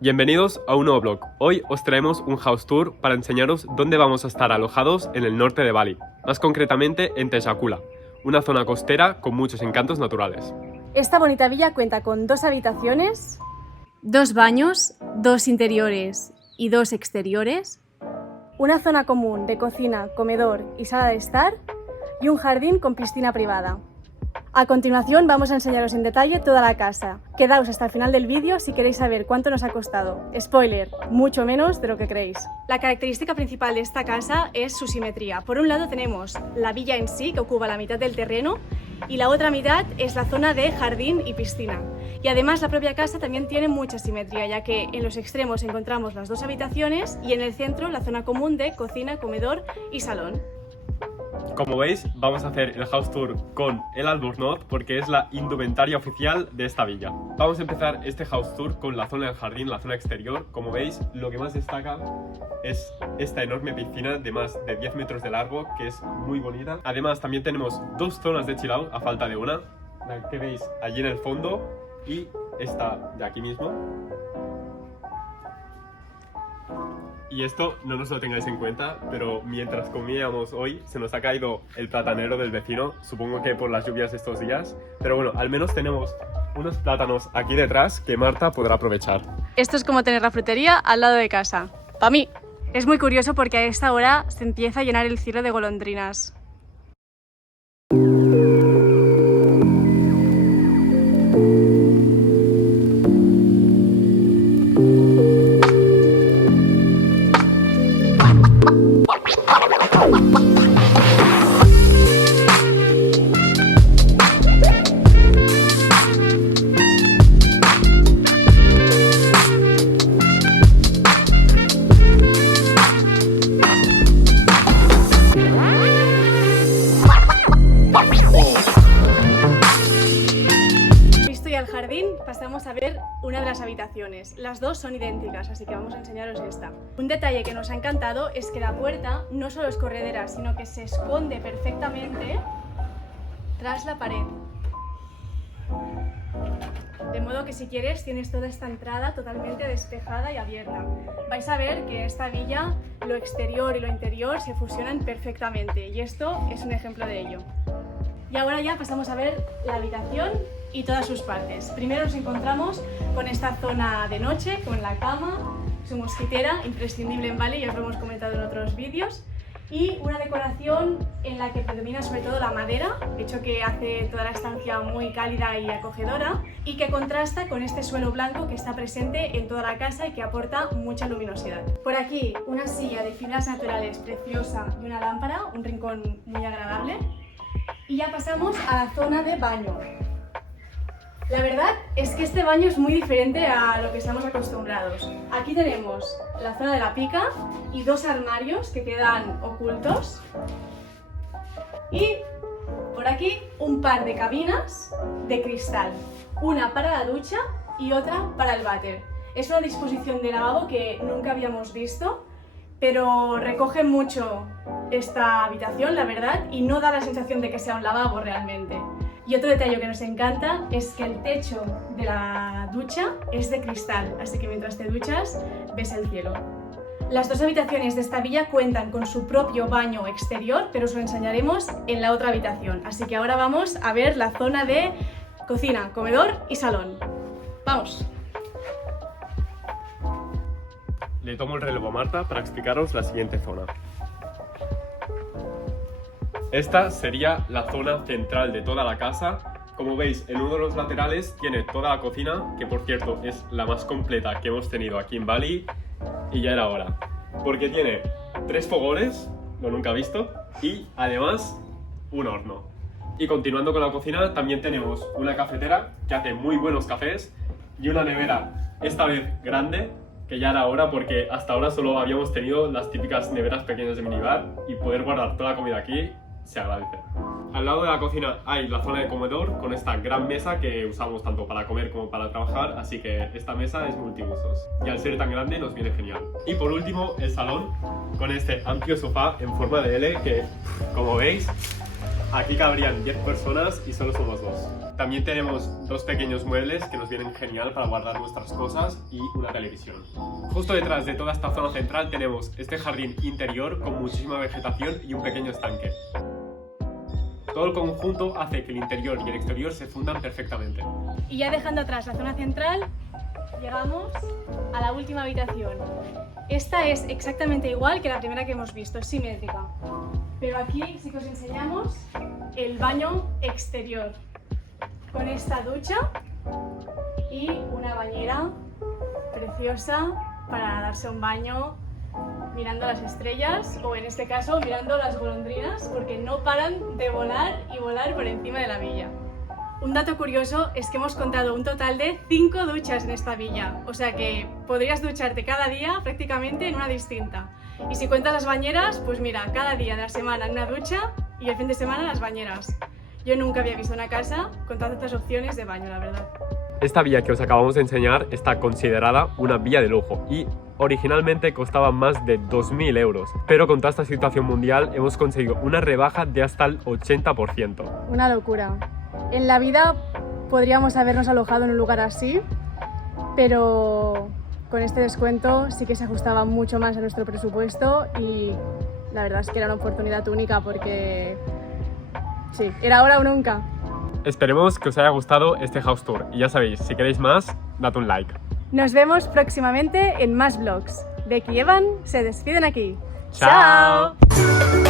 Bienvenidos a un nuevo vlog. Hoy os traemos un house tour para enseñaros dónde vamos a estar alojados en el norte de Bali, más concretamente en Tejakula, una zona costera con muchos encantos naturales. Esta bonita villa cuenta con 2 habitaciones, 2 baños, 2 interiores y 2 exteriores, una zona común de cocina, comedor y sala de estar y un jardín con piscina privada. A continuación vamos a enseñaros en detalle toda la casa. Quedaos hasta el final del vídeo si queréis saber cuánto nos ha costado. Spoiler, mucho menos de lo que creéis. La característica principal de esta casa es su simetría. Por un lado tenemos la villa en sí, que ocupa la mitad del terreno, y la otra mitad es la zona de jardín y piscina. Y además la propia casa también tiene mucha simetría, ya que en los extremos encontramos las 2 habitaciones y en el centro la zona común de cocina, comedor y salón. Como veis, vamos a hacer el house tour con el albornoz porque es la indumentaria oficial de esta villa. Vamos a empezar este house tour con la zona del jardín, la zona exterior. Como veis, lo que más destaca es esta enorme piscina de más de 10 metros de largo, que es muy bonita. Además, también tenemos 2 zonas de chill out a falta de una, la que veis allí en el fondo y esta de aquí mismo. Y esto no nos lo tengáis en cuenta, pero mientras comíamos hoy se nos ha caído el platanero del vecino, supongo que por las lluvias de estos días, pero bueno, al menos tenemos unos plátanos aquí detrás que Marta podrá aprovechar. Esto es como tener la frutería al lado de casa. Para mí. Es muy curioso porque a esta hora se empieza a llenar el cielo de golondrinas. Pasamos a ver una de las habitaciones. Las 2 son idénticas, así que vamos a enseñaros esta. Un detalle que nos ha encantado es que la puerta no solo es corredera, sino que se esconde perfectamente tras la pared. De modo que si quieres tienes toda esta entrada totalmente despejada y abierta. Vais a ver que en esta villa lo exterior y lo interior se fusionan perfectamente y esto es un ejemplo de ello. Y ahora ya pasamos a ver la habitación y todas sus partes. Primero nos encontramos con esta zona de noche, con la cama, su mosquitera, imprescindible en Bali, ya os lo hemos comentado en otros vídeos, y una decoración en la que predomina sobre todo la madera, hecho que hace toda la estancia muy cálida y acogedora, y que contrasta con este suelo blanco que está presente en toda la casa y que aporta mucha luminosidad. Por aquí una silla de fibras naturales preciosa y una lámpara, un rincón muy agradable. Y ya pasamos a la zona de baño. La verdad es que este baño es muy diferente a lo que estamos acostumbrados. Aquí tenemos la zona de la pica y 2 armarios que quedan ocultos. Y por aquí un par de cabinas de cristal. Una para la ducha y otra para el váter. Es una disposición de lavabo que nunca habíamos visto, pero recoge mucho esta habitación, la verdad, y no da la sensación de que sea un lavabo realmente. Y otro detalle que nos encanta es que el techo de la ducha es de cristal, así que mientras te duchas ves el cielo. Las 2 habitaciones de esta villa cuentan con su propio baño exterior, pero os lo enseñaremos en la otra habitación. Así que ahora vamos a ver la zona de cocina, comedor y salón. ¡Vamos! Le tomo el relevo a Marta para explicaros la siguiente zona. Esta sería la zona central de toda la casa. Como veis, en uno de los laterales tiene toda la cocina, que por cierto es la más completa que hemos tenido aquí en Bali, y ya era hora. Porque tiene 3 fogones, lo nunca visto, y además un horno. Y continuando con la cocina, también tenemos una cafetera que hace muy buenos cafés y una nevera, esta vez grande, que ya era hora porque hasta ahora solo habíamos tenido las típicas neveras pequeñas de minibar, y poder guardar toda la comida aquí se agradece. Al lado de la cocina hay la zona de comedor con esta gran mesa que usamos tanto para comer como para trabajar, así que esta mesa es multiusos y al ser tan grande nos viene genial. Y por último, el salón con este amplio sofá en forma de L que, como veis, aquí cabrían 10 personas y solo somos 2. También tenemos 2 pequeños muebles que nos vienen genial para guardar nuestras cosas y una televisión. Justo detrás de toda esta zona central tenemos este jardín interior con muchísima vegetación y un pequeño estanque. Todo el conjunto hace que el interior y el exterior se fundan perfectamente. Y ya dejando atrás la zona central, llegamos a la última habitación. Esta es exactamente igual que la primera que hemos visto, es simétrica. Pero aquí sí que os enseñamos el baño exterior, con esta ducha y una bañera preciosa para darse un baño mirando las estrellas, o en este caso mirando las golondrinas, porque no paran de volar y volar por encima de la villa. Un dato curioso es que hemos contado un total de 5 duchas en esta villa, o sea que podrías ducharte cada día prácticamente en una distinta. Y si cuentas las bañeras, pues mira, cada día de la semana en una ducha y el fin de semana las bañeras. Yo nunca había visto una casa con tantas opciones de baño, la verdad. Esta villa que os acabamos de enseñar está considerada una villa de lujo y originalmente costaba más de 2.000 euros, pero con toda esta situación mundial hemos conseguido una rebaja de hasta el 80%. Una locura. En la vida podríamos habernos alojado en un lugar así, pero con este descuento sí que se ajustaba mucho más a nuestro presupuesto y la verdad es que era una oportunidad única porque sí, era ahora o nunca. Esperemos que os haya gustado este house tour y ya sabéis, si queréis más, dad un like. Nos vemos próximamente en más vlogs. Becky y Evan se despiden aquí. ¡Chao! ¡Chao!